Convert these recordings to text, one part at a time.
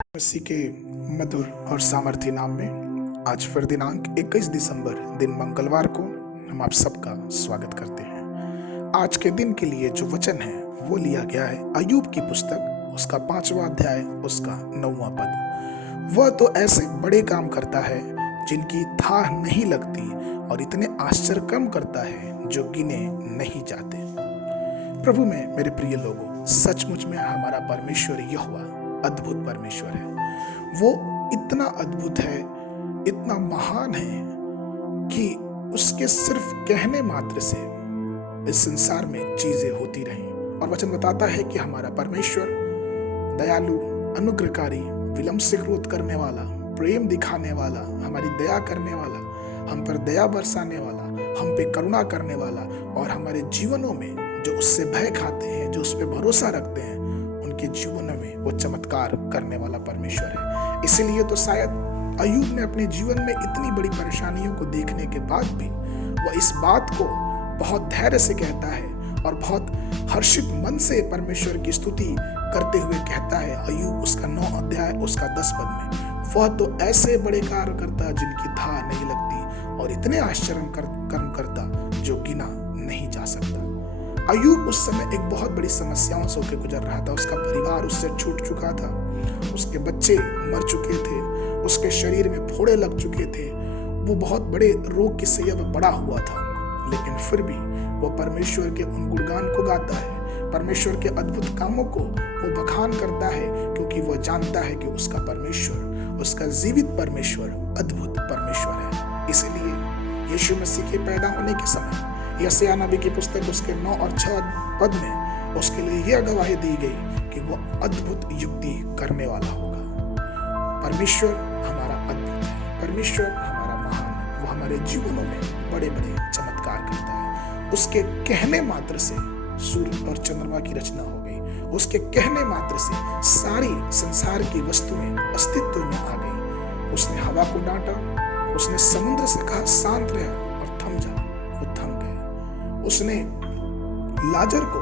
मसीह के मधुर और सामर्थ्य नाम में आज फिर दिनांक 21 दिसंबर दिन मंगलवार को हम आप सबका स्वागत करते हैं। आज के दिन के लिए जो वचन है वो लिया गया है अय्यूब की पुस्तक, उसका 5वां अध्याय, उसका 9वां पद। वह तो ऐसे बड़े काम करता है जिनकी था नहीं लगती और इतने आश्चर्य कर्म करता है जो गिने नहीं जाते। प्रभु में मेरे प्रिय लोगों, सचमुच में हमारा परमेश्वर यहोवा अद्भुत परमेश्वर है। वो इतना अद्भुत है, इतना महान है कि उसके सिर्फ कहने मात्र से इस संसार में चीजें होती रहीं। और वचन बताता है कि हमारा परमेश्वर दयालु, अनुग्रहकारी, विलंब से क्रोध करने वाला, प्रेम दिखाने वाला, हमारी दया करने वाला, हम पर दया बरसाने वाला, हम पे करुणा करने वाला और हमारे जीवनों में जो उससे भय खाते हैं, जो उस पर भरोसा रखते हैं, उनके जीवन में वो चमत्कार करने वाला परमेश्वर है। इसीलिए तो शायद अय्यूब ने अपने जीवन में इतनी बड़ी परेशानियों को देखने के बाद भी वह इस बात को बहुत धैर्य से कहता है और बहुत हर्षित मन से परमेश्वर की स्तुति करते हुए कहता है। अय्यूब उसका 9 अध्याय उसका 10 पद में, वह तो ऐसे बड़े कार्य करता जिनकी था नहीं लगती और इतने आश्चर्य कर्म करता जो गिना नहीं जा सकता। अय्यूब उस समय एक बहुत बड़ी समस्याओं से होकर गुजर रहा था। उसका परिवार उससे छूट चुका था, उसके बच्चे मर चुके थे, उसके शरीर में फोड़े लग चुके थे, वो बहुत बड़े रोग की सैया में पड़ा हुआ था। लेकिन फिर भी वो परमेश्वर के उन गुणगान को गाता है, परमेश्वर के अद्भुत कामों को वो बखान करता है, क्योंकि वो जानता है कि उसका परमेश्वर, उसका जीवित परमेश्वर अद्भुत परमेश्वर है। इसलिए यीशु मसीह के पैदा होने के समय यशायाह नबी की पुस्तक उसके 9 और 6 पद में उसके लिए यह गवाही दी गई कि वो अद्भुत युक्ति करने वाला होगा। परमेश्वर हमारा अद्भुत है, परमेश्वर हमारा महान है। वो हमारे जीवनों में बड़े बड़े चमत्कार करता है। उसके कहने मात्र से सूर्य और चंद्रमा की रचना हो गई, उसके कहने मात्र से सारी संसार की वस्तुएं अस्तित्व में आ गई। उसने हवा को डांटा, उसने समुद्र से कहा शांत रह और थम जा, वो थम गए। उसने लाजर को,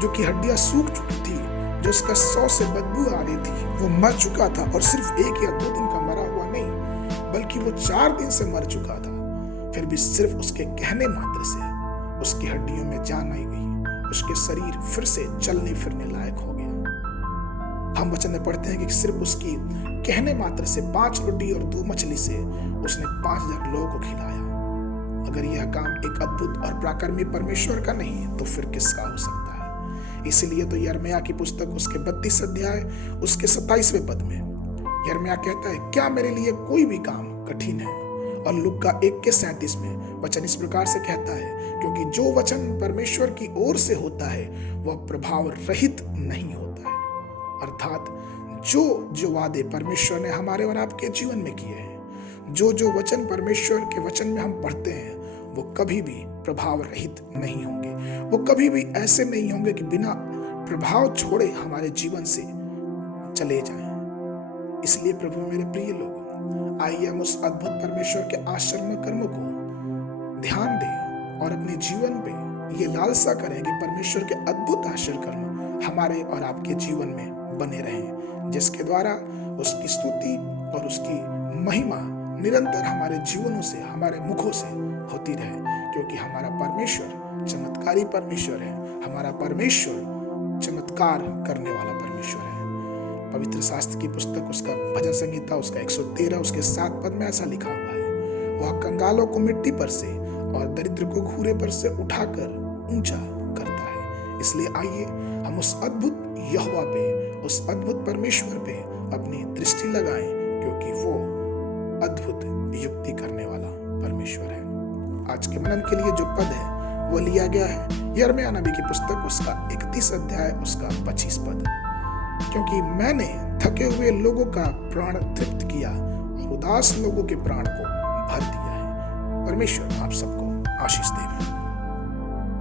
जो कि हड्डियां सूख चुकी थी, जो उसका 100 से बदबू आ रही थी, वो मर चुका था और सिर्फ 1 या 2 दिन का मरा हुआ नहीं, बल्कि वो 4 दिन से मर चुका था। फिर भी सिर्फ उसके कहने मात्र से उसकी हड्डियों में जान आई गई, उसके शरीर फिर से चलने फिरने लायक हो गया। हम वचन में पढ़ते हैं कि सिर्फ उसकी कहने मात्र से 5 रोटी और 2 मछली से उसने 5000 लोगों को खिलाया। अगर यह काम एक अद्भुत और पराक्रमी परमेश्वर का नहीं तो फिर किसका हो सकता है। इसीलिए तो यिर्मयाह की पुस्तक उसके 32 अध्याय उसके 27वें पद में यिर्मयाह कहता है, क्या मेरे लिए कोई भी काम कठिन है। और लूका 1 के 37 में वचन इस प्रकार से कहता है, क्योंकि जो वचन परमेश्वर की ओर से होता है वह प्रभाव रहित नहीं होता है। अर्थात जो वादे परमेश्वर ने हमारे और आपके जीवन में किए हैं, जो वचन परमेश्वर के वचन में हम पढ़ते हैं, वो कभी भी प्रभाव रहित नहीं होंगे। वो कभी भी ऐसे नहीं होंगे कि बिना प्रभाव छोड़े हमारे जीवन से चले जाएं। इसलिए प्रभु मेरे प्रिय लोगों, आइए हम उस अद्भुत परमेश्वर के आश्चर्य कर्मों को ध्यान दें और अपने जीवन पे ये लालसा करें कि परमेश्वर के अद्भुत आश्चर्य कर्म हमारे और आपके जीवन में बने रहें, जिसके द्वारा उसकी स्तुति और उसकी महिमा निरंतर हमारे जीवनों से, हमारे मुखों से होती रहे, क्योंकि हमारा परमेश्वर चमत्कारी परमेश्वर है। हमारा परमेश्वर चमत्कार करने वाला परमेश्वर है। पवित्र शास्त्र की पुस्तक उसका भजन संहिता उसका 113 उसके 7 पद में ऐसा लिखा हुआ है, वह कंगालों को मिट्टी पर से और दरिद्र को घूरे पर से उठाकर ऊंचा करता है। इसलिए आइए हम उस अद्भुत यहोवा पे, उस अद्भुत परमेश्वर पे अपनी दृष्टि लगाएं, क्योंकि वो अद्भुत युक्ति करने वाला परमेश्वर है। आज के मनन के लिए जो पद है वो लिया गया है यिर्मयाह नबी की पुस्तक उसका 31 अध्याय उसका 25 पद, क्योंकि मैंने थके हुए लोगों का प्राण तृप्त किया और उदास लोगों के प्राण को भर दिया है। परमेश्वर आप सबको आशीष दे।